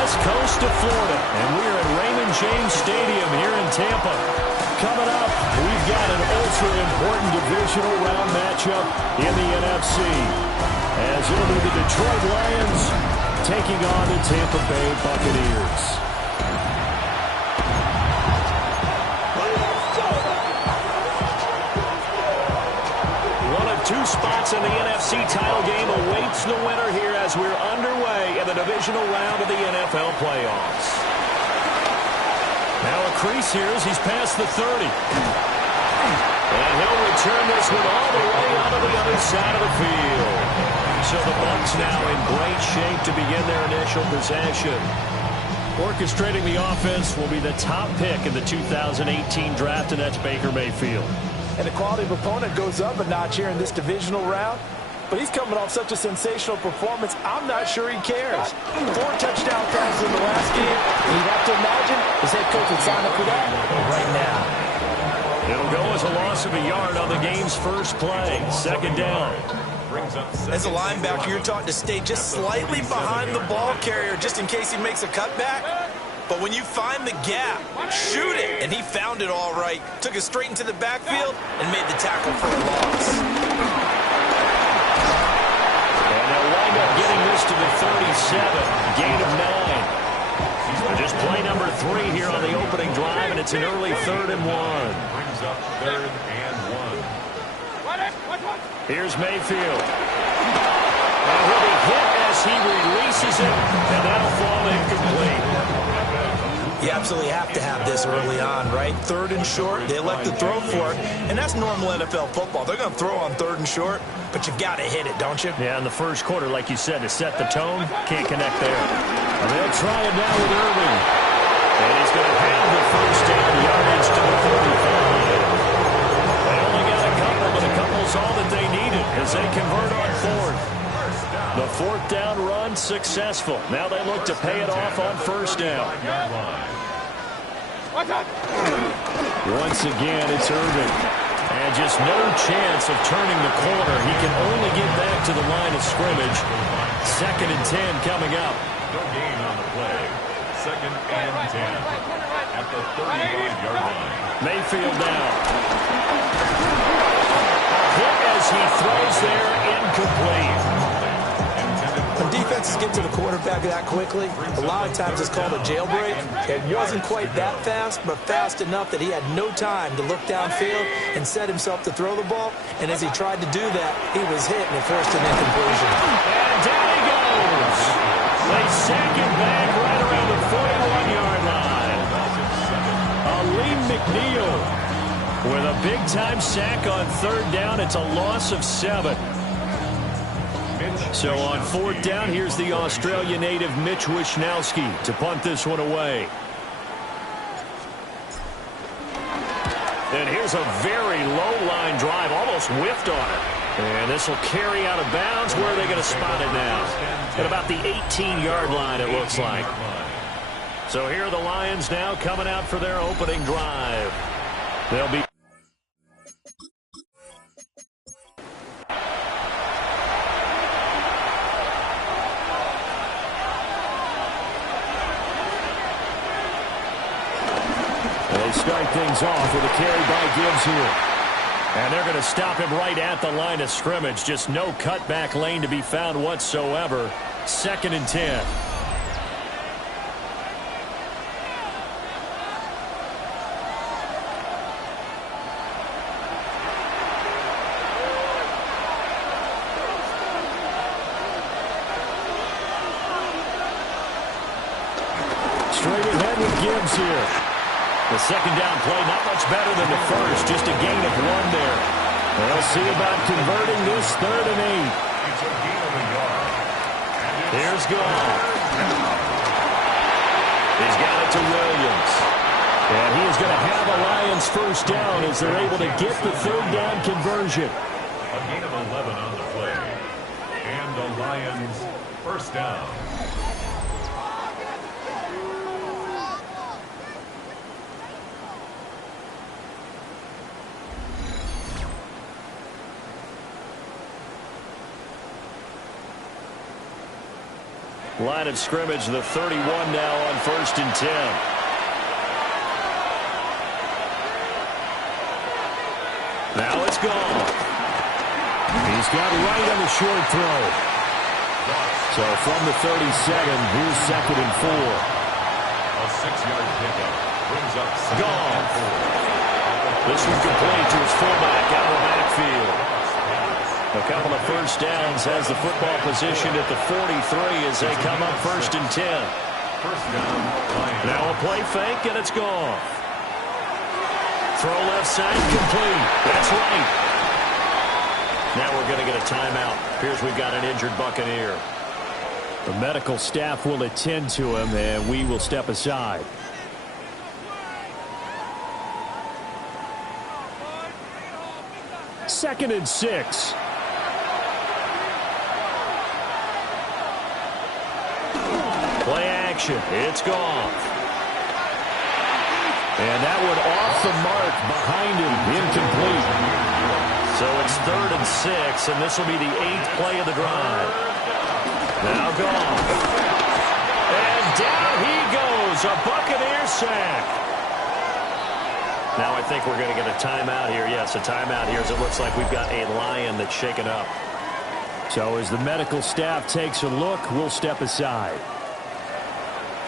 west coast of Florida, and we're at Raymond James Stadium here in Tampa. Coming up, we've got an ultra-important divisional round matchup in the NFC, as it'll be the Detroit Lions taking on the Tampa Bay Buccaneers. Two spots in the NFC title game awaits the winner here as we're underway in the divisional round of the NFL playoffs. Now a crease here as he's past the 30. And he'll return this one all the way out of the other side of the field. So the Bucs now in great shape to begin their initial possession. Orchestrating the offense will be the top pick in the 2018 draft, and that's Baker Mayfield. And the quality of opponent goes up a notch here in this divisional round. But he's coming off such a sensational performance, I'm not sure he cares. 4 touchdown passes in the last game. You'd have to imagine his head coach would sign up for that right now. It'll go as a loss of a yard on the game's first play. Second down. As a linebacker, you're taught to stay just slightly behind the ball carrier just in case he makes a cutback. But when you find the gap, shoot it. And he found it all right. Took it straight into the backfield and made the tackle for a loss. And they'll wind up getting this to the 37. Gain of 9. Just play number 3 here on the opening drive, and it's an early 3rd and 1. Brings up 3rd and 1. Here's Mayfield. And he'll be hit as he releases it, and that'll fall incomplete. You absolutely have to have this early on, right? 3rd and short, they elect to throw for it, and that's normal NFL football. They're going to throw on 3rd and short, but you've got to hit it, don't you? Yeah, in the first quarter, like you said, to set the tone, can't connect there. And they'll try it now with Irving. And he's going to have the first down yardage to the 45. They only got a couple, but a couple's all that they needed as they convert on 4th. The 4th down run successful. Now they look to pay it off on 1st down. Once again, it's Irving. And just no chance of turning the corner. He can only get back to the line of scrimmage. 2nd and 10 coming up. No gain on the play. 2nd and 10 at the 35-yard line. Mayfield down. Hit as he throws there, incomplete. When defenses get to the quarterback that quickly, a lot of times it's called a jailbreak. It wasn't quite that fast, but fast enough that he had no time to look downfield and set himself to throw the ball. And as he tried to do that, he was hit and it forced an incompletion. And down he goes. They sack him back right around the 41-yard line. Aleem McNeil with a big-time sack on 3rd down. It's a loss of 7. So on 4th down, here's the Australia native Mitch Wishnowsky to punt this one away. And here's a very low-line drive, almost whiffed on it. And this will carry out of bounds. Where are they going to spot it now? At about the 18-yard line, it looks like. So here are the Lions now coming out for their opening drive. They'll be... Start things off with a carry by Gibbs here. And they're going to stop him right at the line of scrimmage. Just no cutback lane to be found whatsoever. 2nd and 10. Straight ahead with Gibbs here. The 2nd down play, not much better than the first, just a gain of 1 there. They'll see about converting this 3rd and 8. It's a gain of a yard. Here's Gall. He's got it to Williams. And he is going to have a Lions first down as they're able to get the 3rd down conversion. A gain of 11 on the play. And the Lions first down. Line of scrimmage, the 31 now on 1st and 10. Now it's gone. He's got right on the short throw. So from the 37, here's 2nd and 4. A 6-yard pickup brings up 2nd and 4. This one complete to his fullback out of the backfield. A couple of first downs has the football positioned at the 43 as they come up 1st and 10. First down, Lions. Now a play fake, and it's gone. Throw left side, complete. That's right. Now we're going to get a timeout. Appears we've got an injured Buccaneer. The medical staff will attend to him, and we will step aside. Second and 6. Play action. It's gone. And that one off the mark behind him. Incomplete. So it's 3rd and 6, and this will be the 8th play of the drive. Now gone. And down he goes. A Buccaneer sack. Now I think we're going to get a timeout here. Yes, a timeout here as it looks like we've got a Lion that's shaken up. So as the medical staff takes a look, we'll step aside.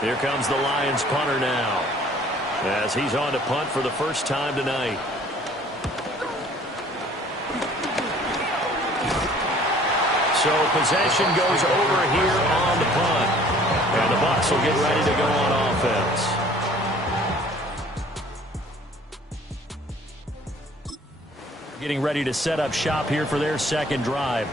Here comes the Lions punter now, as he's on to punt for the first time tonight. So possession goes over here on the punt. And the Bucs will get ready to go on offense. Getting ready to set up shop here for their second drive.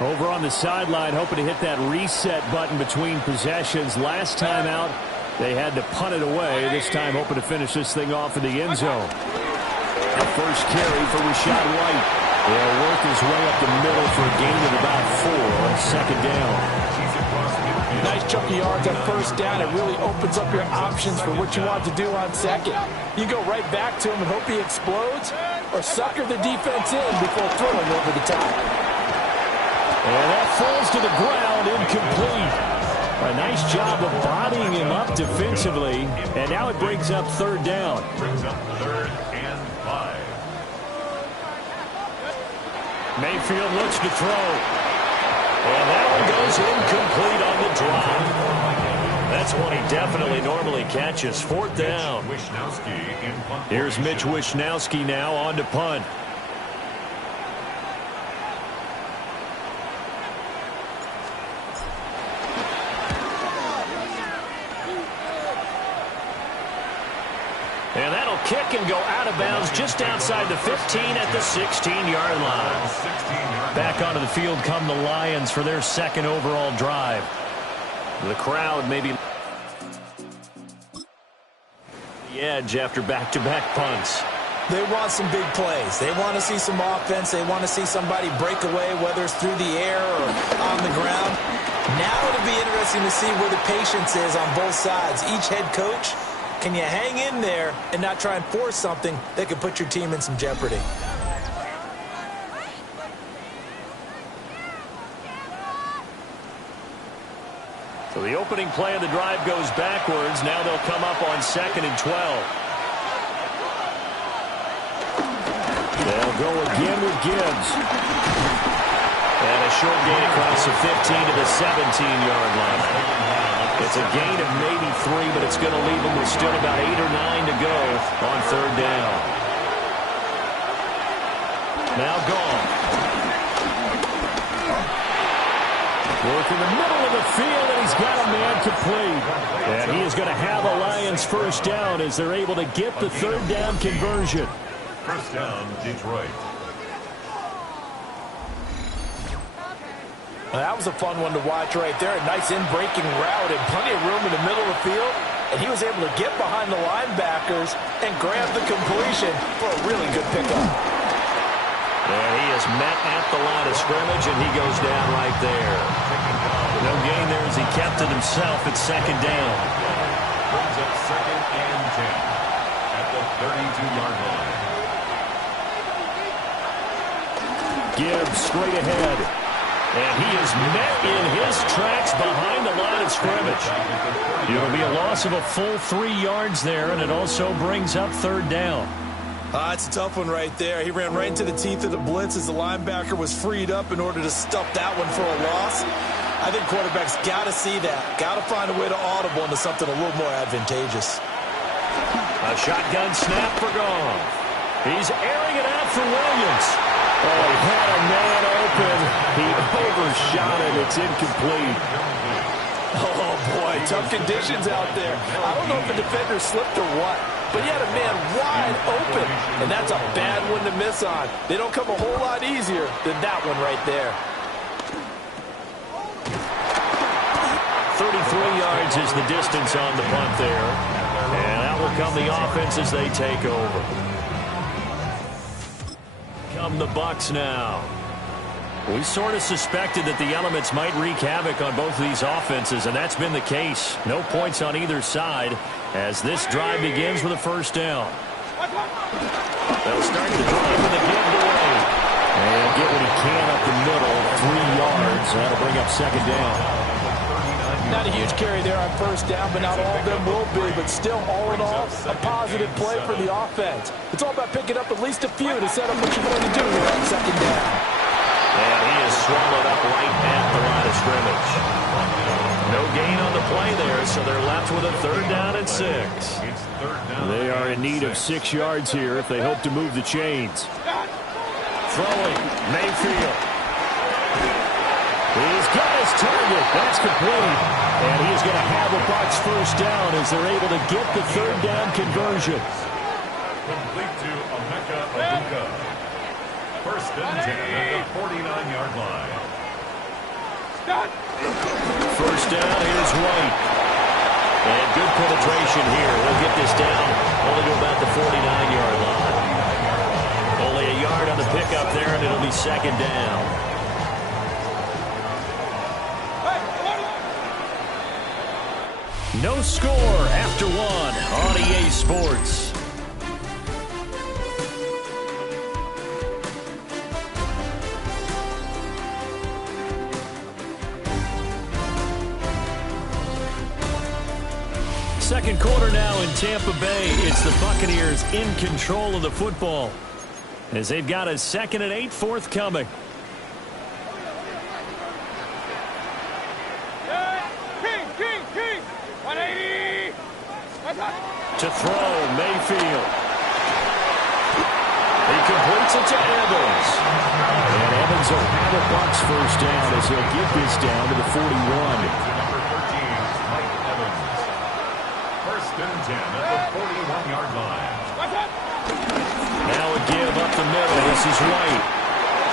Over on the sideline, hoping to hit that reset button between possessions. Last time out, they had to punt it away. This time, hoping to finish this thing off in the end zone. A first carry for Rashad White. He'll work his way up the middle for a gain of about 4 on 2nd down. Nice chunk of yards on 1st down. It really opens up your options for what you want to do on 2nd. You go right back to him and hope he explodes, or sucker the defense in before throwing over the top. And that falls to the ground, incomplete. A nice job of bodying him up defensively. And now it brings up 3rd down. Brings up 3rd and 5. Mayfield looks to throw. And that one goes incomplete on the drop. That's one he definitely normally catches. 4th down. Here's Mitch Wishnowsky now on to punt. And that'll kick and go out of bounds just outside the 15 at the 16-yard line. Back onto the field come the Lions for their 2nd overall drive. The crowd maybe the edge after back-to-back punts. They want some big plays. They want to see some offense. They want to see somebody break away, whether it's through the air or on the ground. Now it'll be interesting to see where the patience is on both sides. Each head coach, can you hang in there and not try and force something that could put your team in some jeopardy? So the opening play of the drive goes backwards. Now they'll come up on 2nd and 12. They'll go again with Gibbs. And a short gain across the 15 to the 17-yard line. It's a gain of maybe 3, but it's going to leave them with still about 8 or 9 to go on 3rd down. Now gone. Work in the middle of the field, and he's got a man complete. And he is going to have a Lions first down as they're able to get the 3rd down conversion. First down, Detroit. Well, that was a fun one to watch right there. A nice in-breaking route and plenty of room in the middle of the field. And he was able to get behind the linebackers and grab the completion for a really good pickup. And he is met at the line of scrimmage, and he goes down right there. No gain there as he kept it himself at 2nd down. Brings up 2nd and 10 at the 32-yard line. Gibbs straight ahead. And he is met in his tracks behind the line of scrimmage. It'll be a loss of a full 3 yards there, and it also brings up third down. It's a tough one right there. He ran right into the teeth of the blitz as the linebacker was freed up in order to stuff that one for a loss. I think quarterbacks got to see that. Got to find a way to audible into something a little more advantageous. A shotgun snap for Goff. He's airing it out for Williams. Oh, he had a man open. He overshot it. It's incomplete. Oh, boy, tough conditions out there. I don't know if the defender slipped or what, but he had a man wide open, and that's a bad one to miss on. They don't come a whole lot easier than that one right there. 33 yards is the distance on the punt there. And out will come the offense as they take over. Come the Bucs now. We sort of suspected that the elements might wreak havoc on both of these offenses, and that's been the case. No points on either side as this drive begins with a first down. They'll start the drive with a giveaway. And get what he can up the middle, 3 yards. That'll bring up second down. Not a huge carry there on first down, but not all of them will be. But still, all in all, a positive play for the offense. It's all about picking up at least a few to set up what you're going to do here on second down. And he is swallowed up right at the line of scrimmage. No gain on the play there, so they're left with a third down and 6. They are in need of 6 yards here if they hope to move the chains. Throwing, Mayfield. He's got his target. That's complete. And he is going to have a Bucs first down as they're able to get the third down conversion. Complete to Emeka Egbuka. First and 10 at the 49-yard line. First down, here's White. And good penetration here. We'll get this down only to about the 49-yard line. Only a yard on the pickup there, and it'll be second down. No score after 1 on EA Sports. Second quarter now in Tampa Bay. It's the Buccaneers in control of the football as they've got a 2nd and 8 forthcoming. To throw, Mayfield. He completes it to Evans. And Evans will have a Bucs first down as he'll get this down to the 41. Number 13, Mike Evans. First and 10 at the 41-yard line. Now a give up the middle. This is White.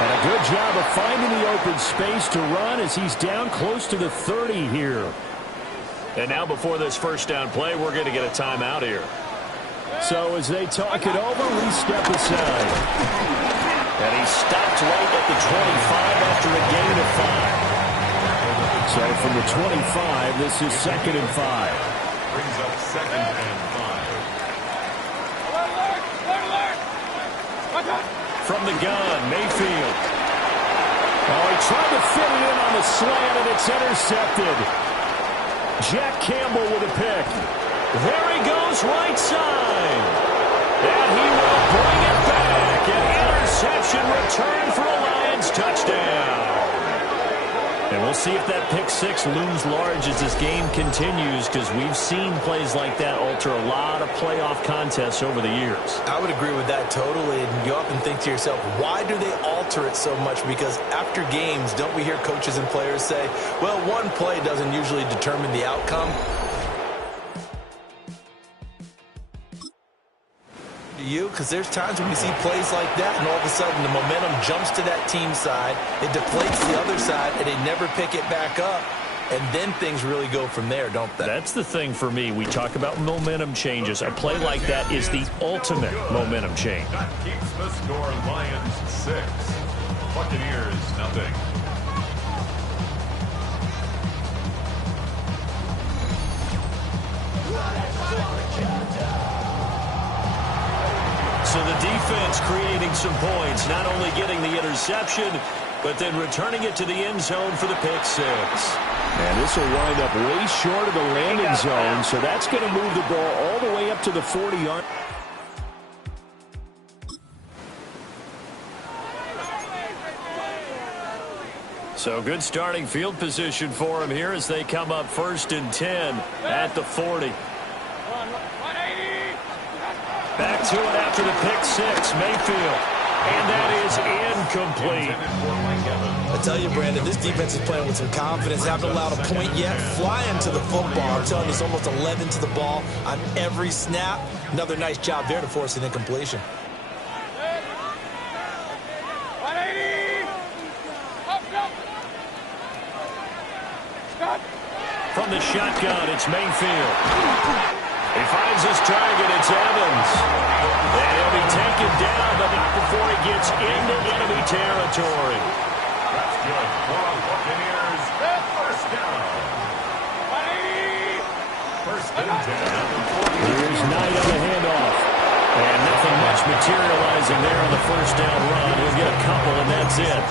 And a good job of finding the open space to run as he's down close to the 30 here. And now before this first down play, we're going to get a timeout here. So as they talk it over, we step aside. And he stopped right at the 25 after a gain of 5. So from the 25, this is 2nd and 5. Brings up 2nd and 5. From the gun, Mayfield. Oh, he tried to fit it in on the slant, and it's intercepted. Jack Campbell with a pick. There he goes, right side. And he will bring it back. An interception return for a Lions touchdown. And we'll see if that pick 6 looms large as this game continues, because we've seen plays like that alter a lot of playoff contests over the years. I would agree with that totally. And you often think to yourself, why do they alter it so much? Because after games, don't we hear coaches and players say, well, one play doesn't usually determine the outcome? You, because there's times when we see plays like that and all of a sudden the momentum jumps to that team side, it deflates the other side, and they never pick it back up, and then things really go from there, don't they? That's the thing for me. We talk about momentum changes. A play like that is the ultimate momentum change. That keeps the score Lions 6, Buccaneers nothing. So the defense creating some points, not only getting the interception, but then returning it to the end zone for the pick six. And this will wind up way short of the landing zone, so that's going to move the ball all the way up to the 40-yard. So good starting field position for him here as they come up 1st and 10 at the 40. Back to it after the pick six, Mayfield. And that is incomplete. I tell you, Brandon, this defense is playing with some confidence. Haven't allowed a point yet. Flying to the football. I'm telling you, it's almost 11 to the ball on every snap. Another nice job there to force an incompletion. From the shotgun, it's Mayfield. He finds his target, it's Evans. And he'll be taken down, but not before he gets into enemy territory. That's good for the Buccaneers. First down. First and 10. Here's Knight on the handoff. And nothing much materializing there on the first down run. He'll get a couple, and that's it.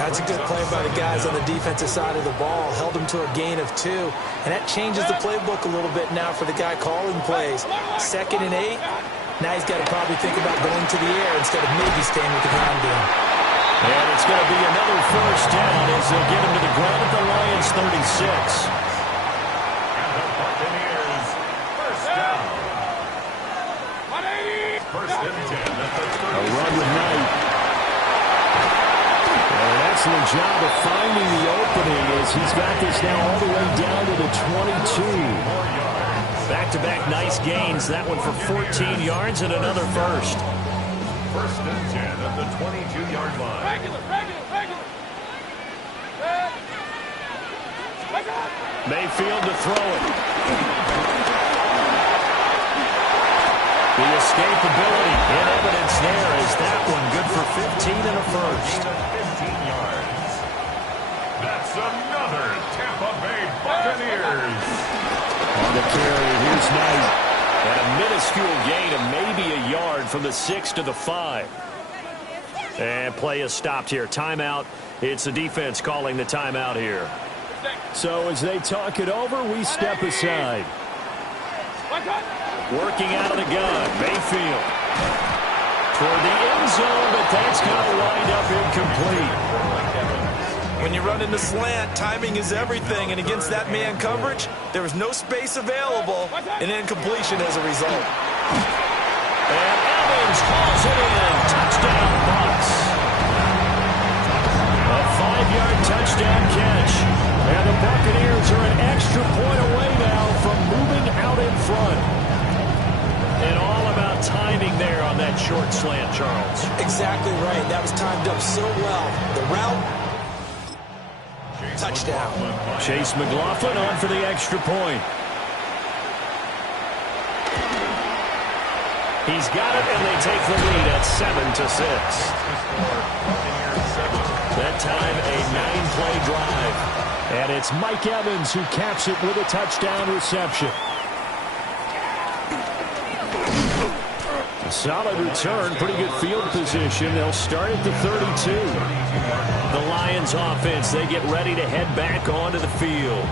That's a good play by the guys on the defensive side of the ball. Held them to a gain of 2. And that changes the playbook a little bit now for the guy calling plays. 2nd and 8. Now he's got to probably think about going to the air instead of maybe staying with the ground game. And it's going to be another first down as they'll get him to the ground at the Lions 36. And the Buccaneers, first down. First and 10 at the 30. A run with Knight. An excellent job of finding the opening as he's got this now all the way down to the 22. Back-to-back nice gains. That one for 14 yards and another first. First and 10 at the 22-yard line. Mayfield to throw it. The escapability in evidence there is that one good for 15 and a first. 15 yards. That's another Tampa Bay Buccaneers. On the carry, here's Knight. And a minuscule gain of maybe a yard from the 6 to the 5. And play is stopped here. Timeout. It's the defense calling the timeout here. So as they talk it over, we step aside. Working out of the gun, Mayfield. Toward the end zone, but that's going to wind up incomplete. When you run into slant, timing is everything. And against that man coverage, there was no space available. And incompletion as a result. And Evans calls it in. Touchdown, Bucs. A 5-yard touchdown catch. And the Buccaneers are an extra point away now from moving out in front. And all about timing there on that short slant, Charles. Exactly right. That was timed up so well. The route, touchdown. Chase McLaughlin on for the extra point. He's got it, and they take the lead at 7-6. That time, a 9-play drive. And it's Mike Evans who caps it with a touchdown reception. A solid return, pretty good field position. They'll start at the 32. The Lions offense, they get ready to head back onto the field.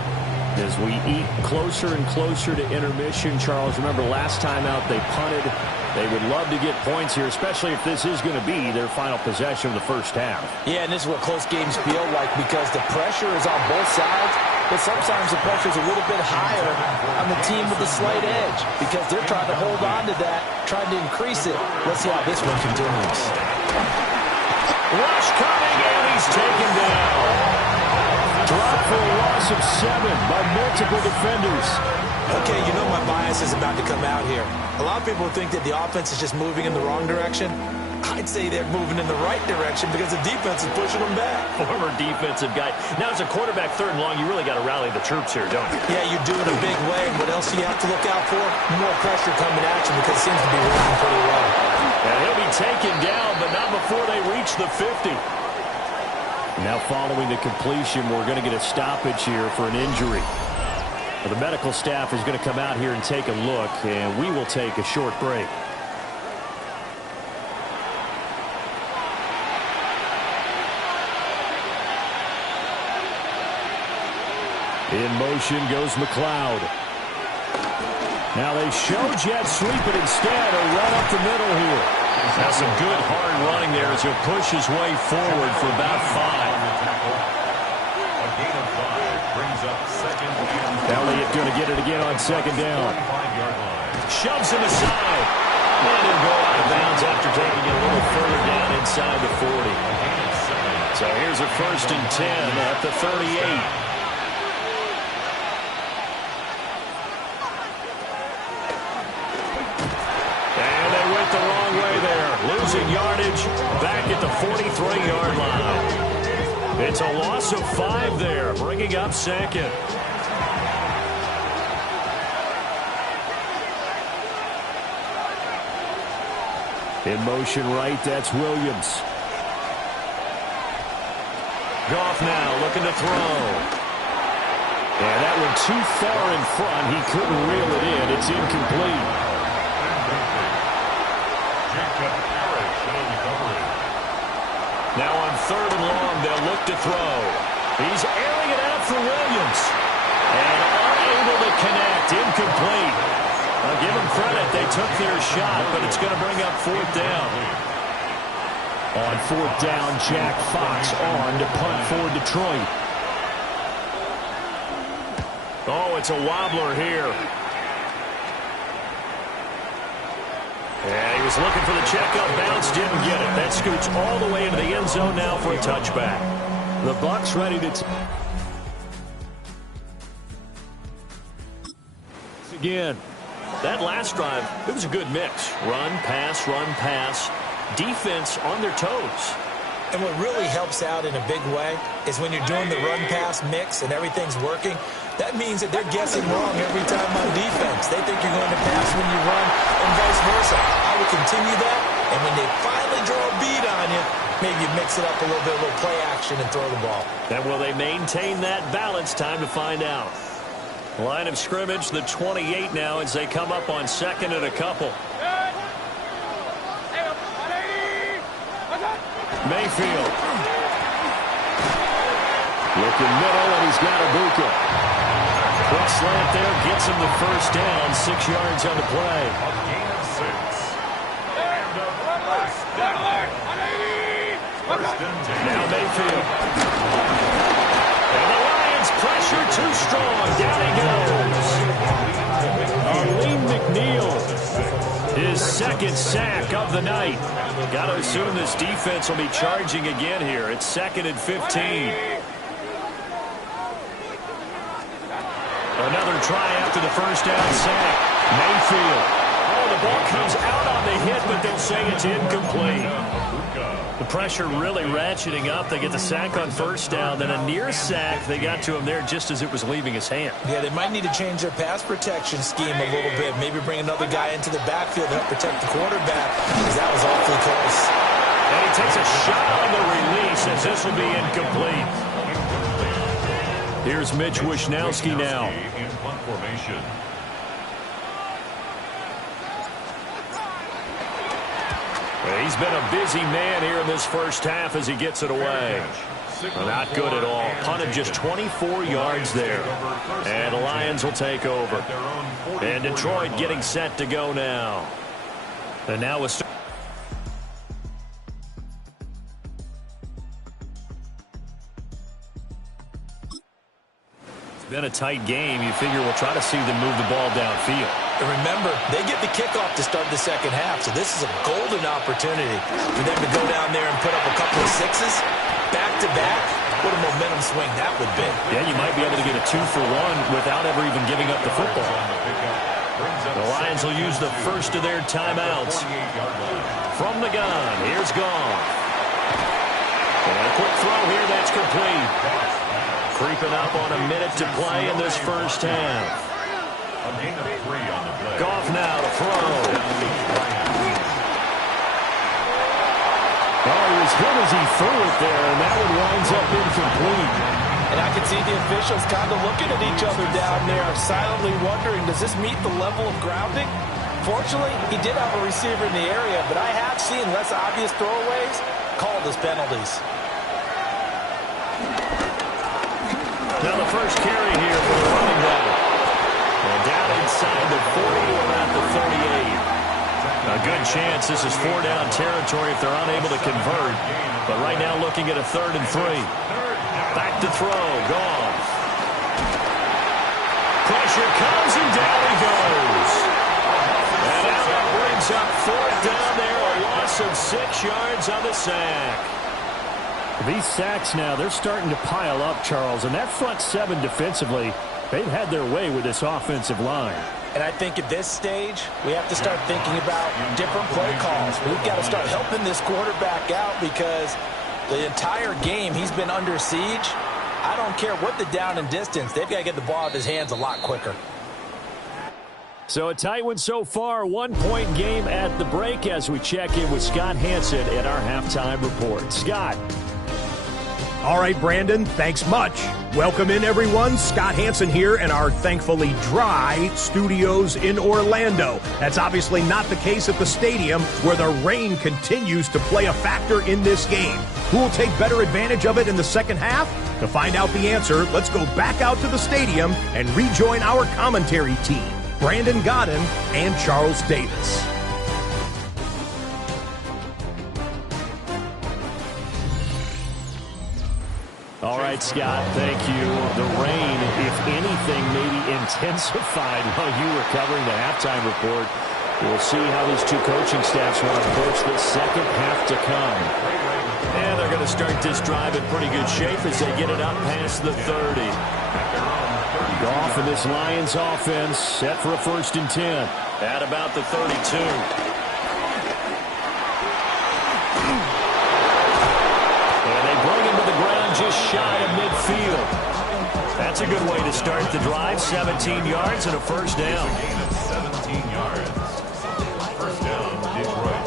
As we eat closer and closer to intermission, Charles, remember last time out they punted. They would love to get points here, especially if this is going to be their final possession of the first half. Yeah, and this is what close games feel like because the pressure is on both sides, but sometimes the pressure is a little bit higher on the team with the slight edge because they're trying to hold on to that, trying to increase it. Let's see how this one continues. Rush coming, and he's taken down. Drop for a loss of 7 by multiple defenders. Okay, you know my bias is about to come out here. A lot of people think that the offense is just moving in the wrong direction. I'd say they're moving in the right direction because the defense is pushing them back. Former defensive guy. Now, as a quarterback, 3rd and long, you really got to rally the troops here, don't you? Yeah, you do in a big way. And what else do you have to look out for? More pressure coming at you because it seems to be working pretty well. And he'll be taken down, but not before they reach the 50. Now following the completion, we're going to get a stoppage here for an injury. The medical staff is going to come out here and take a look, and we will take a short break. In motion goes McLeod. Now they show Jet sweep it instead, or run up the middle here. Now some good hard running there as he'll push his way forward for about 5. A gain of 5 brings up second and Elliott going to get it again on second down. 5-yard line. Shoves him aside. And he'll go out of bounds after taking it a little further down inside the 40. So here's a 1st and 10 at the 38. The wrong way there. Losing yardage back at the 43-yard line. It's a loss of 5 there, bringing up second. In motion right, that's Williams. Goff now looking to throw. And that one too far in front. He couldn't reel it in. It's incomplete. Now on 3rd and long, they'll look to throw. He's airing it out for Williams. And unable to connect. Incomplete. I'll give them credit. They took their shot, but it's going to bring up 4th down. On 4th down, Jack Fox on to punt for Detroit. Oh, it's a wobbler here. And he was looking for the checkup bounce, didn't get it. That scoots all the way into the end zone now for a touchback. The Bucs ready to again. That last drive, it was a good mix. Run, pass, defense on their toes. And what really helps out in a big way is when you're doing the run-pass mix and everything's working, that means that they're guessing wrong every time on defense. They think you're going to pass when you run and vice versa. I would continue that, and when they finally draw a beat on you, maybe you mix it up a little bit, a little play action and throw the ball. And will they maintain that balance? Time to find out. Line of scrimmage, the 28 now as they come up on 2nd and a couple. Mayfield. Looking middle, and he's got Ibuka. Quick slant there, gets him the 1st down, 6 yards on the play. A gain of 6. And a first down. 1st and 10. Now Mayfield. And the Lions pressure too strong. Down he goes. Wayne Knipmeyer. His 2nd sack of the night. Got to assume this defense will be charging again here. It's 2nd and 15. Another try after the 1st down sack. Mayfield. Oh, the ball comes out on the hit, but they'll say it's incomplete. The pressure really ratcheting up. They get the sack on 1st down, then a near sack. They got to him there just as it was leaving his hand. Yeah, they might need to change their pass protection scheme a little bit. Maybe bring another guy into the backfield to help protect the quarterback, because that was awfully close. And he takes a shot on the release as this will be incomplete. Here's Mitch Wishnowski now. In punt formation. He's been a busy man here in this 1st half as he gets it away. Not good at all. Punted just 24 yards there. And the Lions will take over. And Detroit getting set to go now. And now it's been a tight game. You figure we'll try to see them move the ball downfield. And remember, they get the kickoff to start the 2nd half, so this is a golden opportunity for them to go down there and put up a couple of 6s back-to-back. What a momentum swing that would be. Yeah, you might be able to get a 2-for-1 without ever even giving up the football. The Lions will use the 1st of their timeouts. From the gun, here's Goff. And a quick throw here, that's complete. Creeping up on a minute to play in this 1st half. A gain of 3 on the play. Goff now to throw. Oh, he was hit as he threw it there, and that one winds up incomplete. And I can see the officials kind of looking at each other down there, silently wondering, does this meet the level of grounding? Fortunately, he did have a receiver in the area, but I have seen less obvious throwaways called as penalties. Now the first carry here for the running back. And down inside the 40 to about the 38. A good chance this is 4-down territory if they're unable to convert. But right now looking at a 3rd and 3. Back to throw. Gone. Pressure comes and down he goes. And now that brings up 4th down there. A loss of 6 yards on the sack. These sacks now, they're starting to pile up, Charles. And that front 7 defensively, they've had their way with this offensive line. And I think at this stage, we have to start thinking about different play calls. We've got to start helping this quarterback out because the entire game he's been under siege. I don't care what the down and distance. They've got to get the ball out of his hands a lot quicker. So a tight one so far. 1-point game at the break as we check in with Scott Hansen at our halftime report. Scott. All right, Brandon, thanks much. Welcome in, everyone. Scott Hansen here in our thankfully dry studios in Orlando. That's obviously not the case at the stadium, where the rain continues to play a factor in this game. Who will take better advantage of it in the second half? To find out the answer, let's go back out to the stadium and rejoin our commentary team, Brandon Godden and Charles Davis. All right, Scott, thank you. The rain, if anything, maybe intensified while you were covering the halftime report. We'll see how these two coaching staffs want to approach the second half to come. And they're going to start this drive in pretty good shape as they get it up past the 30. Goff and this Lions offense set for a 1st and 10 at about the 32. Just shy of midfield. That's a good way to start the drive. 17 yards and a 1st down. 17 yards. 1st down, Detroit.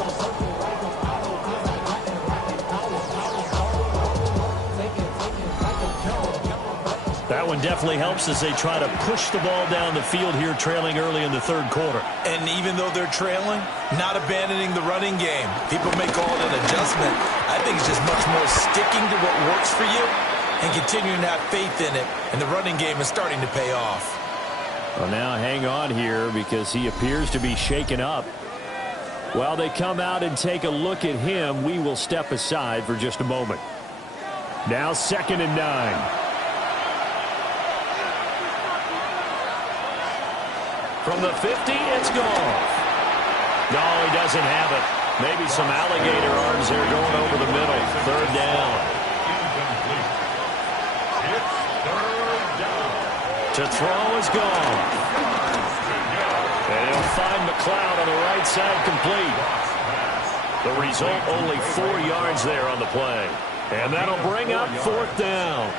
That one definitely helps as they try to push the ball down the field here, trailing early in the 3rd quarter. And even though they're trailing, not abandoning the running game. People may call it an adjustment. I think it's just much more sticking to what works for you and continuing to have faith in it. And the running game is starting to pay off. Well, now hang on here because he appears to be shaken up. While they come out and take a look at him, we will step aside for just a moment. Now 2nd and 9. From the 50, it's gone. No, he doesn't have it. Maybe some alligator arms there going over the middle. 3rd down. Incomplete. It's 3rd down. To throw is gone. And he'll find McLeod on the right side complete. The result, only 4 yards there on the play. And that'll bring up 4th down.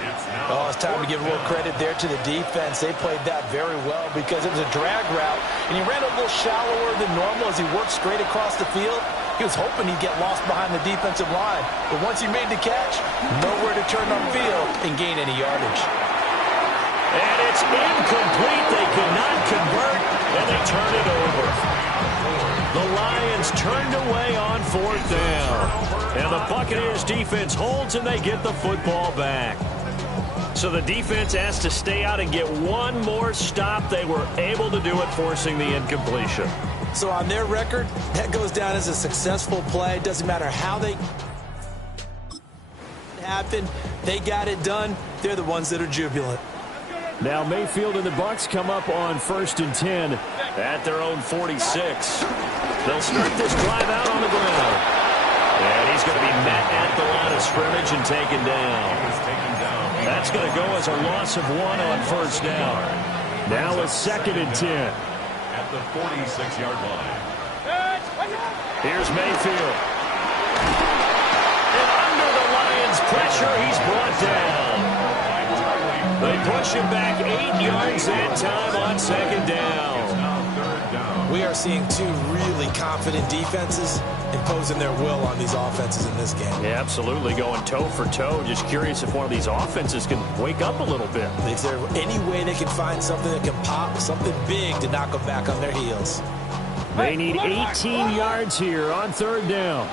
Oh, it's time to give a little credit there to the defense. They played that very well because it was a drag route, and he ran a little shallower than normal as he worked straight across the field. He was hoping he'd get lost behind the defensive line. But once he made the catch, nowhere to turn upfield and gain any yardage. And it's incomplete. They could not convert, and they turn it over. The Lions turned away on 4th down. And the Buccaneers defense holds, and they get the football back. So the defense has to stay out and get one more stop. They were able to do it, forcing the incompletion. So on their record, that goes down as a successful play. It doesn't matter how they happen. They got it done. They're the ones that are jubilant. Now Mayfield and the Bucs come up on 1st and 10 at their own 46. They'll start this drive out on the ground. And he's going to be met at the line of scrimmage and taken down. That's going to go as a loss of 1 on 1st down. Now a 2nd and 10. At the 46-yard line. Here's Mayfield. And under the Lions' pressure, he's brought down. They push him back 8 yards that time on 2nd down. We are seeing two really confident defenses imposing their will on these offenses in this game. Yeah, absolutely, going toe for toe. Just curious if one of these offenses can wake up a little bit. Is there any way they can find something that can pop, something big to knock them back on their heels? They need 18 yards here on 3rd down.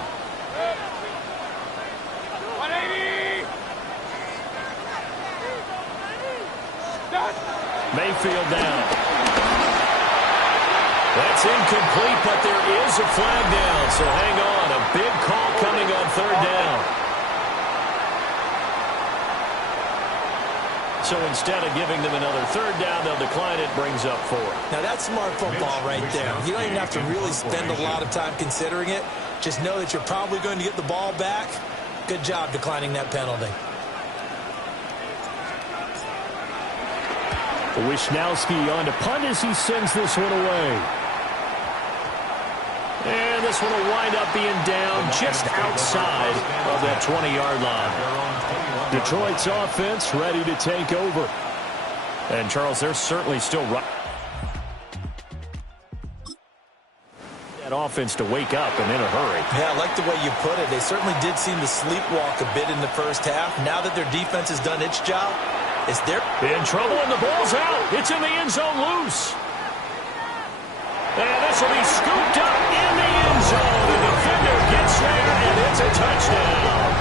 Mayfield down. That's incomplete, but there is a flag down, so hang on. A big call coming on third down. So instead of giving them another third down, they'll decline it, brings up 4. Now that's smart football right there. You don't even have to really spend a lot of time considering it. Just know that you're probably going to get the ball back. Good job declining that penalty. Wisnowski on to punt as he sends this one away. And this one will wind up being down just outside of that 20-yard line. Detroit's offense ready to take over. And, Charles, they're certainly still right. That offense to wake up and in a hurry. Yeah, I like the way you put it. They certainly did seem to sleepwalk a bit in the first half. Now that their defense has done its job, it's their... In trouble, and the ball's out. It's in the end zone loose. And this will be scooped up in the end zone. The defender gets there, and it's a touchdown.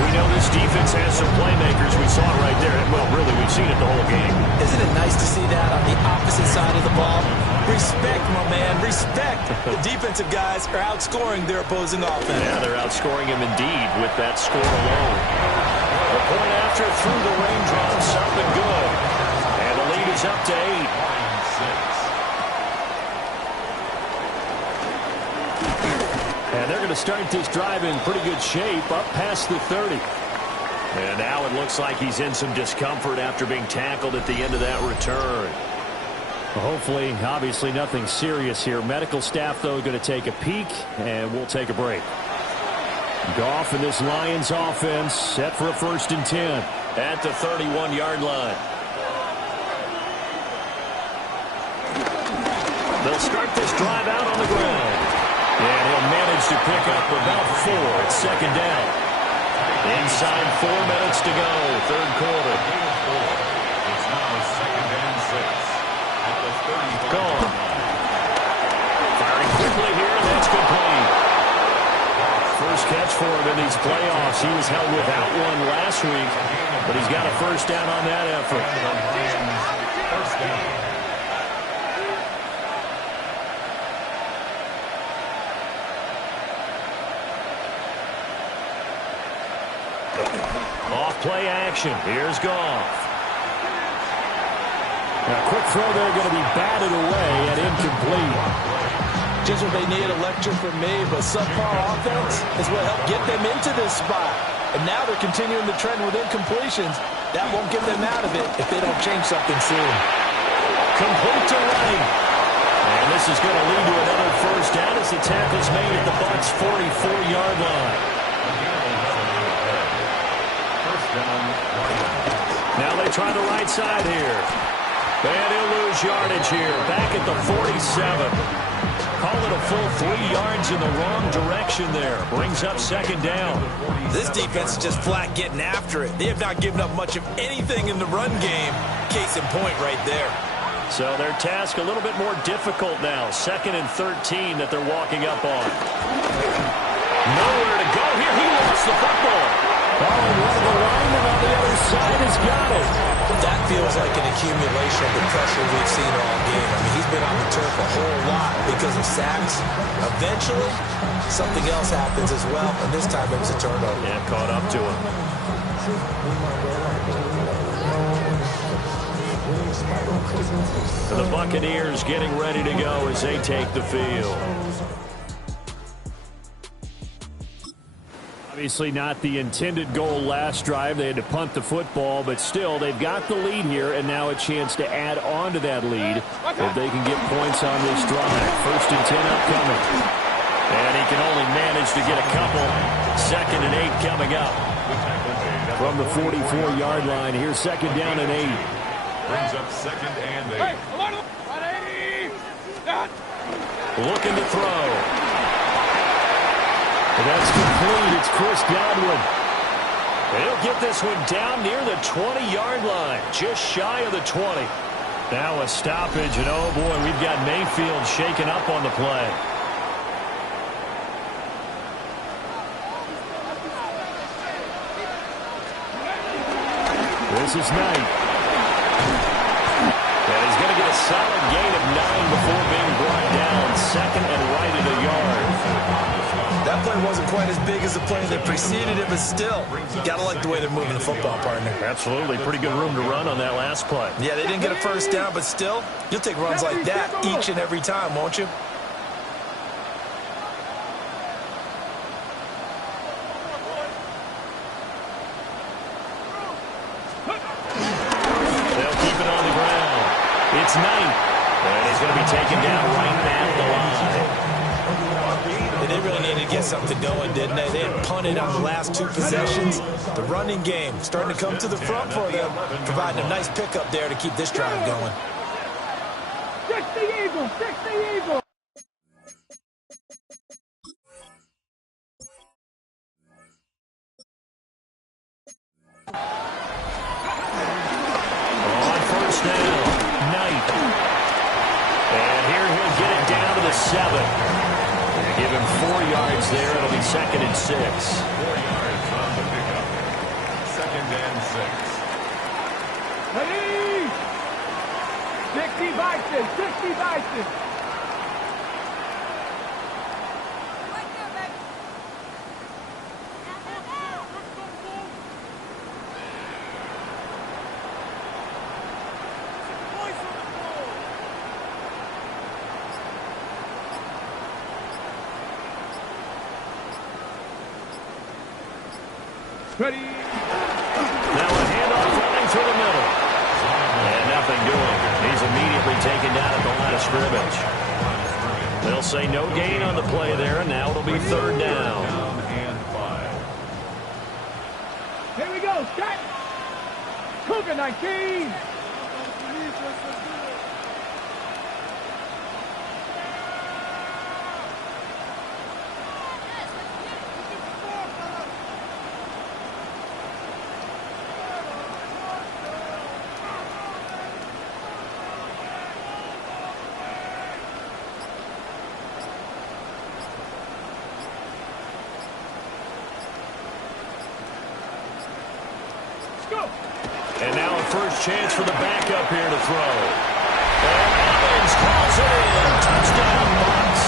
We know this defense has some playmakers. We saw it right there. Well, really, we've seen it the whole game. Isn't it nice to see that on the opposite side of the ball? Respect, my man, respect. The defensive guys are outscoring their opposing offense. Yeah, they're outscoring him indeed with that score alone. The point after through the raindrops, up and good. And the lead is up to 8. And they're going to start this drive in pretty good shape, up past the 30. And now it looks like he's in some discomfort after being tackled at the end of that return. Well, hopefully, obviously nothing serious here. Medical staff, though, going to take a peek, and we'll take a break. Goff and this Lions offense set for a 1st and 10 at the 31-yard line. They'll start this drive out on the ground. And he'll manage to pick up about 4 at 2nd down. Inside 4 minutes to go, 3rd quarter. It's now 2nd and 6 at the 35. Gone. Firing quickly here, and that's complete. First catch for him in these playoffs. He was held without one last week, but he's got a 1st down on that effort. 1st down. Off play action. Here's Goff. Now, quick throw there going to be batted away and incomplete. Just what they need, a lecture from me, but subpar offense is what helped get them into this spot. And now they're continuing the trend with incompletions. That won't get them out of it if they don't change something soon. Complete to Wright. And this is going to lead to another 1st down as the tackle's made at the Bucs' 44-yard line. Now they try the right side here. And he'll lose yardage here. Back at the 47. Call it a full 3 yards in the wrong direction there. Brings up 2nd down. This defense is just flat getting after it. They have not given up much of anything in the run game. Case in point right there. So their task a little bit more difficult now. 2nd and 13 that they're walking up on. Nowhere to go here. He lost the football. Oh, and one of the linemen on the other side has got it. That feels like an accumulation of the pressure we've seen all game. I mean, he's been on the turf a whole lot because of sacks. Eventually, something else happens as well, and this time it was a turnover. Yeah, caught up to him. The Buccaneers getting ready to go as they take the field. Obviously not the intended goal last drive. They had to punt the football, but still, they've got the lead here, and now a chance to add on to that lead if they can get points on this drive. 1st and 10 upcoming. And he can only manage to get a couple. 2nd and 8 coming up. From the 44-yard line, here's 2nd down and 8. Brings up 2nd and 8. Looking to throw. That's complete. It's Chris Godwin. He'll get this one down near the 20-yard line, just shy of the 20. Now a stoppage, and oh boy, we've got Mayfield shaken up on the play. This is Knight. wasn't quite as big as the play that preceded it, but still, got to like the way they're moving the football, partner. Absolutely. Pretty good room to run on that last play. Yeah, they didn't get a first down, but still, you'll take runs like that each and every time, won't you? They'll keep it on the ground. It's Knight. And he's going to be taken down right at the line. They really needed to get something going, didn't they? They had punted on the last 2 possessions. The running game starting to come to the front for them, providing a nice pickup there to keep this drive going. 60 Eagles! 60 Eagles! On first down, Knight. And here he'll get it down to the 7. Give him 4 yards there. It'll be 2nd and 6. 4 yards on the pickup. 2nd and 6. Ready! 60 Vikings! 60 Vikings! Ready? Now a handoff running through the middle. And nothing doing. He's immediately taken down at the line of scrimmage. They'll say no gain on the play there, and now it'll be 3rd down. Here we go, set! Cougar 19! And now a first chance for the backup here to throw. And Evans calls it in. Touchdown, Bucs.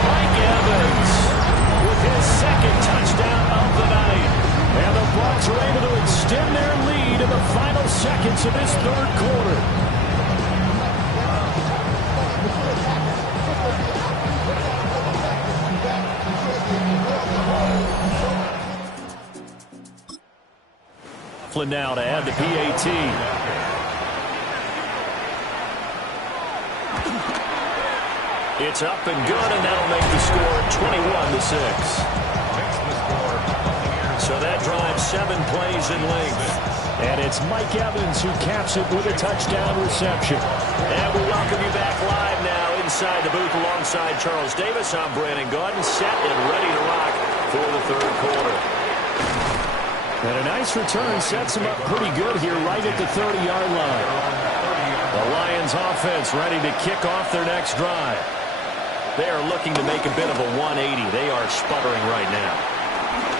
Mike Evans with his 2nd touchdown of the night. And the Bucs are able to extend their lead in the final seconds of this 3rd quarter. Now to add the PAT. It's up and good, and that'll make the score 21-6. So that drives 7 plays in length. And it's Mike Evans who caps it with a touchdown reception. And we welcome you back live now inside the booth alongside Charles Davis. I'm Brandon Gaudin, set and ready to rock for the 3rd quarter. And a nice return sets him up pretty good here right at the 30-yard line. The Lions offense ready to kick off their next drive. They are looking to make a bit of a 180. They are sputtering right now.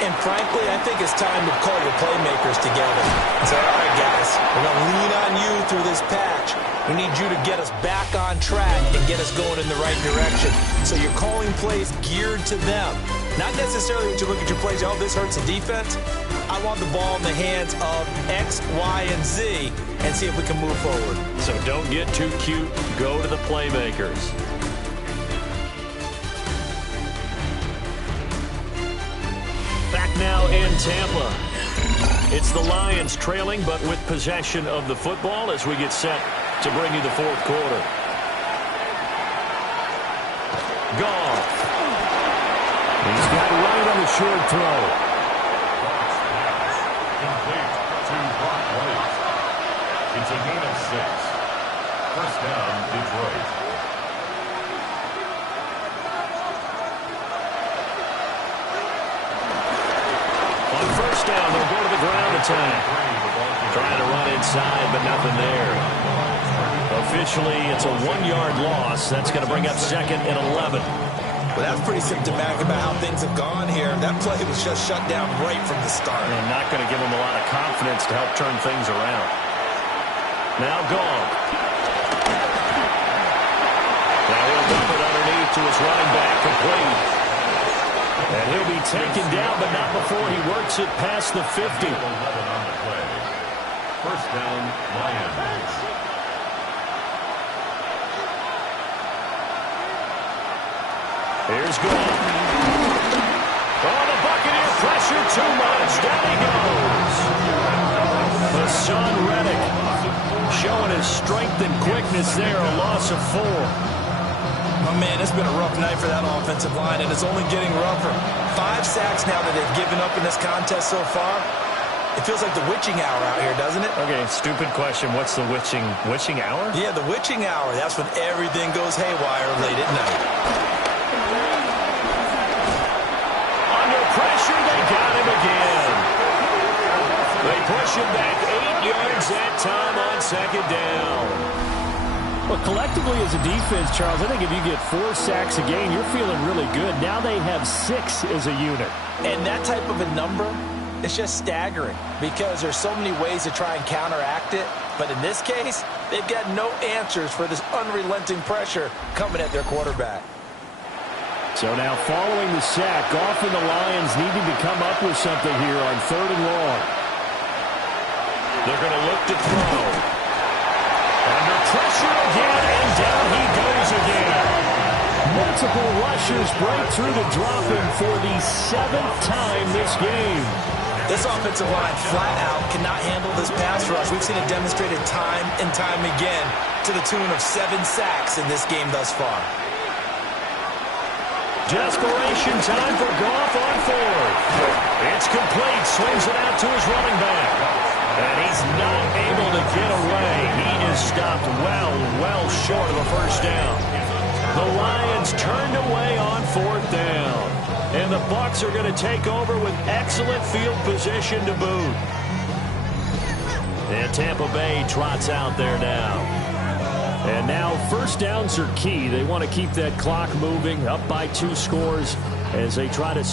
And frankly, I think it's time to call your playmakers together and say, all right, guys, we're going to lean on you through this patch. We need you to get us back on track and get us going in the right direction. So you're calling plays geared to them. Not necessarily when you look at your plays, oh, this hurts the defense. I want the ball in the hands of X, Y, and Z and see if we can move forward. So don't get too cute. Go to the playmakers. Back now in Tampa. It's the Lions trailing, but with possession of the football as we get set to bring you the 4th quarter. Goff. He's got right on the short throw. It's a gain of 6. First down, Detroit. On first down, they'll go to the ground attack. Trying to run inside, but nothing there. Officially, it's a 1-yard loss. That's going to bring up 2nd and 11. Well, that's pretty symptomatic about how things have gone here. That play was just shut down right from the start. And not going to give them a lot of confidence to help turn things around. Now Goff. Now he'll dump it underneath to his running back, complete. And he'll be taken down, but not before he works it past the 50. 11 on the play. First down, Lions. Here's Goff. Oh, the Buccaneer pressure too much. Down he goes. Hassan Reddick showing his strength and quickness there. A loss of 4. Oh, man, it's been a rough night for that offensive line, and it's only getting rougher. 5 sacks now that they've given up in this contest so far. It feels like the witching hour out here, doesn't it? Okay, stupid question. What's the witching hour? Yeah, the witching hour. That's when everything goes haywire late at night. Under pressure, they got him again. They push him back 8 yards that time on second down. Well, collectively as a defense, Charles, I think if you get 4 sacks a game, you're feeling really good. Now they have 6 as a unit. And that type of a number, it's just staggering because there's so many ways to try and counteract it. But in this case, they've got no answers for this unrelenting pressure coming at their quarterback. So now following the sack, Goff and the Lions needing to come up with something here on 3rd and long. They're going to look to throw. Under pressure again, and down he goes again. Multiple rushers break through the drop-in for the 7th time this game. This offensive line flat out cannot handle this pass rush. We've seen it demonstrated time and time again to the tune of 7 sacks in this game thus far. Desperation time for Goff on 4th. It's complete. Swings it out to his running back. And he's not able to get away. He is stopped well short of a first down. The Lions turned away on 4th down. And the Bucs are going to take over with excellent field position to boot. And Tampa Bay trots out there now. And now first downs are key. They want to keep that clock moving, up by 2 scores as they try to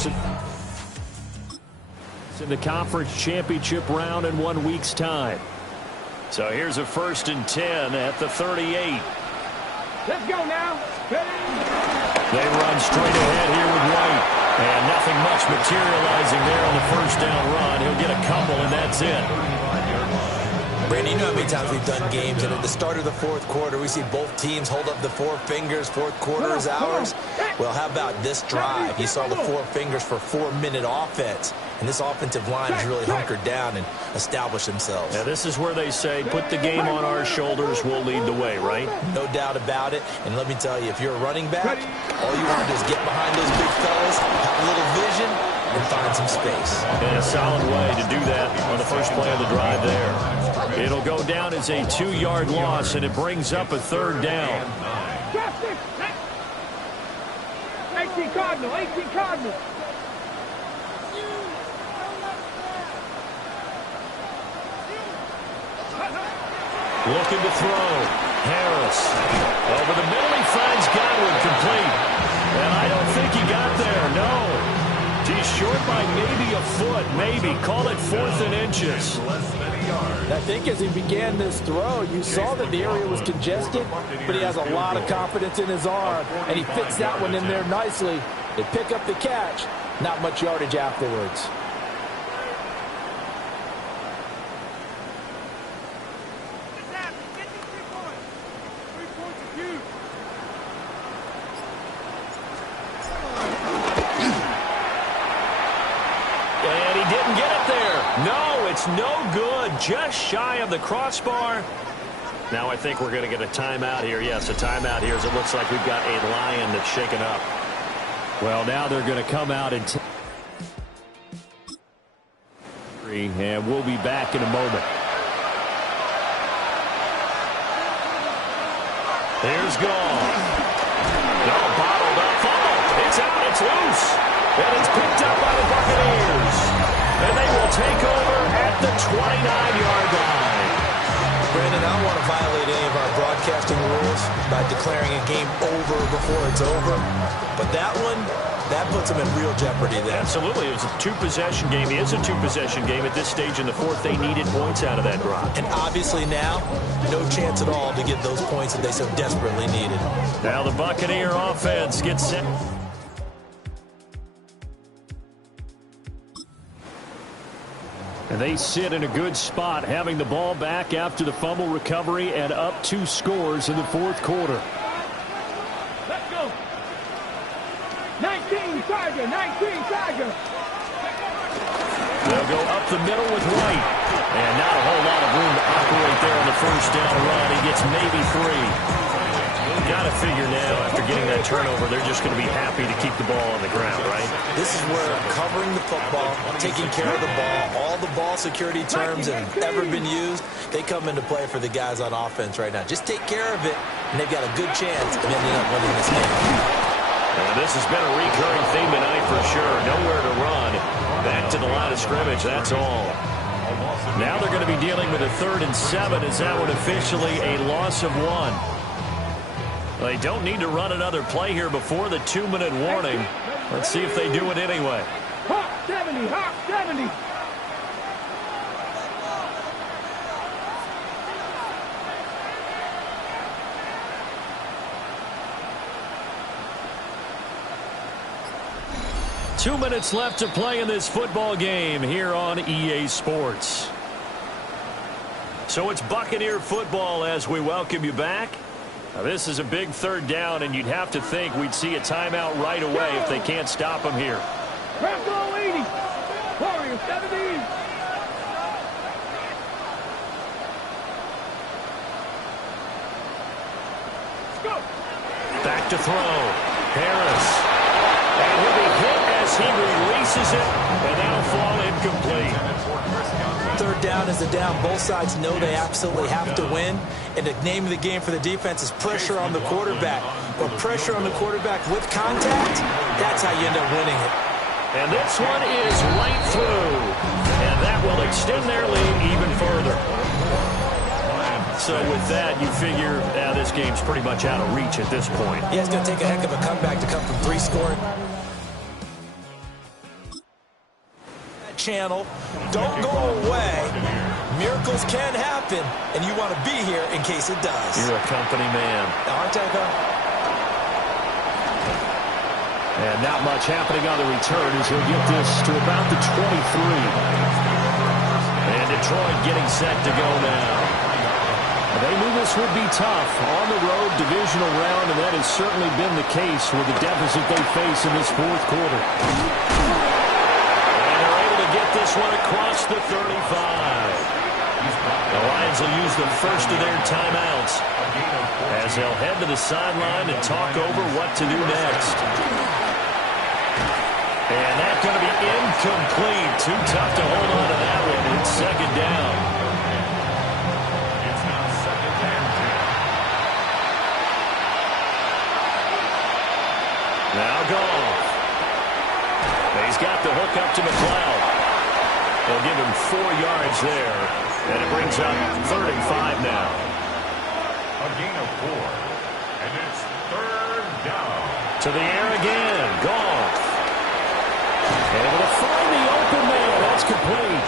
in the conference championship round in 1 week's time. So here's a 1st and 10 at the 38. Let's go now. They run straight ahead here with White. And nothing much materializing there on the first down run. He'll get a couple, and that's it. Brandon, you know how many times we've done games, and at the start of the 4th quarter, we see both teams hold up the 4 fingers. 4th quarter is ours. Well, how about this drive? You saw the 4 fingers for 4-minute offense, and this offensive line has really hunkered down and established themselves. Now, this is where they say, put the game on our shoulders, we'll lead the way, right? No doubt about it. And let me tell you, if you're a running back, all you want to do is get behind those big fellas, have a little vision, and find some space. And a solid way to do that on the first play of the drive there. It'll go down as a 2-yard loss, and it brings up a 3rd down. 18 Cardinal, 18 Cardinal. Looking to throw. Harris. Over the middle, he finds Godwin complete. And I don't think he got there, no. He's short by maybe a foot, maybe. Call it 4th and inches. I think as he began this throw, you saw that the area was congested, but he has a lot of confidence in his arm, and he fits that one in there nicely. They pick up the catch, not much yardage afterwards. And he didn't get it there. No, it's no good. Just shy of the crossbar. Now I think we're going to get a timeout here. Yes, a timeout here as it looks like we've got a Lion that's shaken up. Well, now they're going to come out and we'll be back in a moment. Here's Goff. No, bottled up. Fumble. It's out. It's loose. And it's picked up by the Buccaneers. And they will take over at the 29-yard line. Brandon, I don't want to violate any of our broadcasting rules by declaring a game over before it's over. But that one, that puts them in real jeopardy there. Absolutely. It was a 2-possession game. It is a 2-possession game. At this stage in the 4th, they needed points out of that drive. And obviously now, no chance at all to get those points that they so desperately needed. Now the Buccaneer offense gets set. And they sit in a good spot, having the ball back after the fumble recovery and up 2 scores in the fourth quarter. Let's go. 19 Tiger, 19 Tiger. They'll go up the middle with White. And not a whole lot of room to operate there on the first down run. He gets maybe 3. Got to figure now, after getting that turnover, they're just going to be happy to keep the ball on the ground, right? This is where covering the football, taking care of the ball, all the ball security terms that have ever been used, they come into play for the guys on offense right now. Just take care of it, and they've got a good chance of ending up winning this game. And this has been a recurring theme tonight for sure. Nowhere to run. Back to the line of scrimmage, that's all. Now they're going to be dealing with a 3rd and 7. Is that one officially a loss of 1? They don't need to run another play here before the 2-minute warning. Let's see if they do it anyway. Hawk 70, Hawk 70. Two minutes left to play in this football game here on EA Sports. So it's Buccaneer football as we welcome you back. Now this is a big 3rd down, and you'd have to think we'd see a timeout right away if they can't stop them here. Bronco 80. Warrior 70. Go. Back to throw. Harris. And he'll be hit as he releases it, and that'll fall incomplete. 3rd down is a down. Both sides know they absolutely have to win. And the name of the game for the defense is pressure on the quarterback. But pressure on the quarterback with contact, that's how you end up winning it. And this one is right through. And that will extend their lead even further. So with that, you figure this game's pretty much out of reach at this point. Yeah, it's going to take a heck of a comeback to come from 3 scoring. Channel, don't go away. Miracles can happen, and you want to be here in case it does. You're a company man. Aren't I, though? And not much happening on the return as he'll get this to about the 23. And Detroit getting set to go now. They knew this would be tough on the road divisional round, and that has certainly been the case with the deficit they face in this fourth quarter. Get this one across the 35. The Lions will use the first of their timeouts as they'll head to the sideline and talk over what to do next. And that's going to be incomplete. Too tough to hold on to that one. It's 2nd down. It's now 2nd and 10. Now Goff. He's got the hook up to McLeod. They'll give him 4 yards there, and it brings up 3rd and 5 now. A gain of 4, and it's 3rd down. To the air again, Goff. Able to find the open man. That's complete.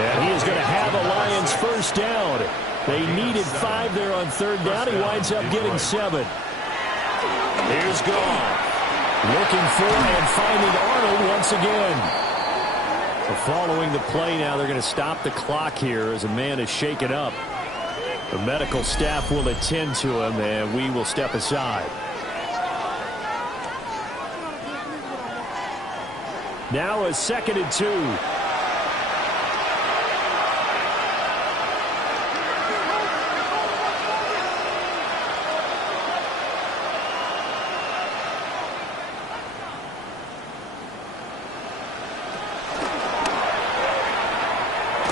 And he is going to have a Lions first down. They needed 5 there on 3rd down. He winds up getting 7. Here's Goff. Looking for and finding Arnold once again. Following the play now, they're going to stop the clock here as a man is shaken up. The medical staff will attend to him, and we will step aside. Now a 2nd and 2.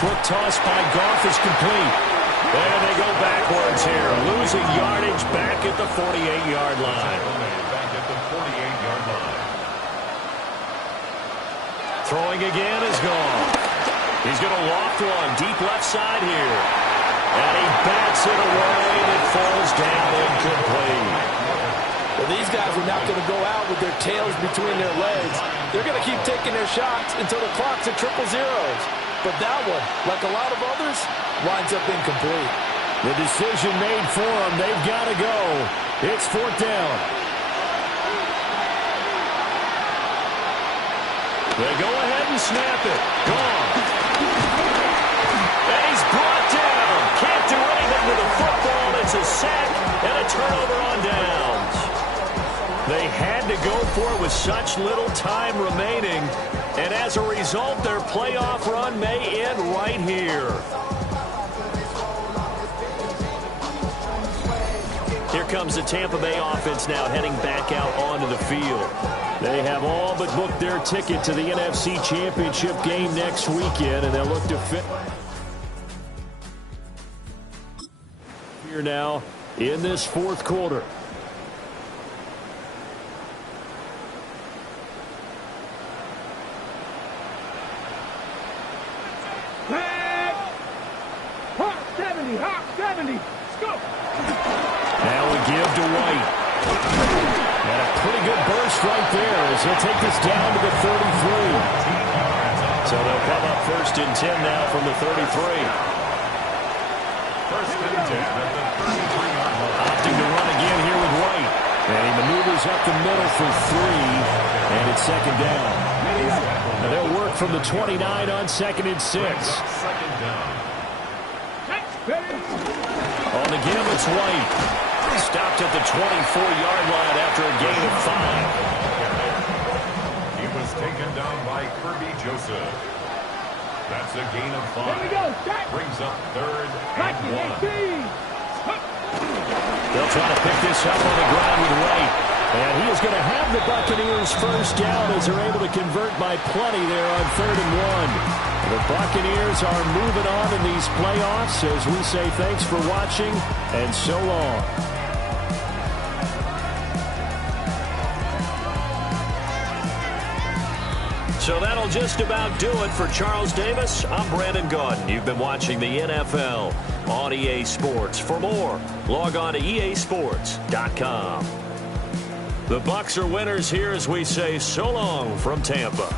Quick toss by Goff is complete. And they go backwards here. Losing yardage back at the 48-yard line. Back at the 48-yard line. Throwing again is Goff. He's going to loft one deep left side here. And he bats it away and it falls down incomplete. Well, these guys are not going to go out with their tails between their legs. They're going to keep taking their shots until the clock's at 000. But that one, like a lot of others, winds up incomplete. The decision made for them. They've got to go. It's 4th down. They go ahead and snap it. Gone. go for it with such little time remaining. And as a result, their playoff run may end right here. Here comes the Tampa Bay offense now heading back out onto the field. They have all but booked their ticket to the NFC Championship game next weekend, and they'll look to fit here now in this fourth quarter. Hawk 70, Hawk 70. Let's go. Now we give to White. And a pretty good burst right there as he'll take this down to the 33. So they'll come up 1st and 10 now from the 33. 1st and 10 at the 33-yard line. Opting to run again here with White. And he maneuvers up the middle for 3. And it's 2nd down. Now they'll work from the 29 on 2nd and 6. 2nd down. On the give, it's White. Stopped at the 24-yard line after a gain of 5. He was taken down by Kirby Joseph. That's a gain of 5. Here we go. Brings up 3rd and 1. They'll try to pick this up on the ground with White. And he is going to have the Buccaneers 1st down as they're able to convert by plenty there on 3rd and 1. The Buccaneers are moving on in these playoffs as we say thanks for watching and so long. So that'll just about do it for Charles Davis. I'm Brandon Gaudin. You've been watching the NFL on EA Sports. For more, log on to easports.com. The Bucs are winners here as we say so long from Tampa.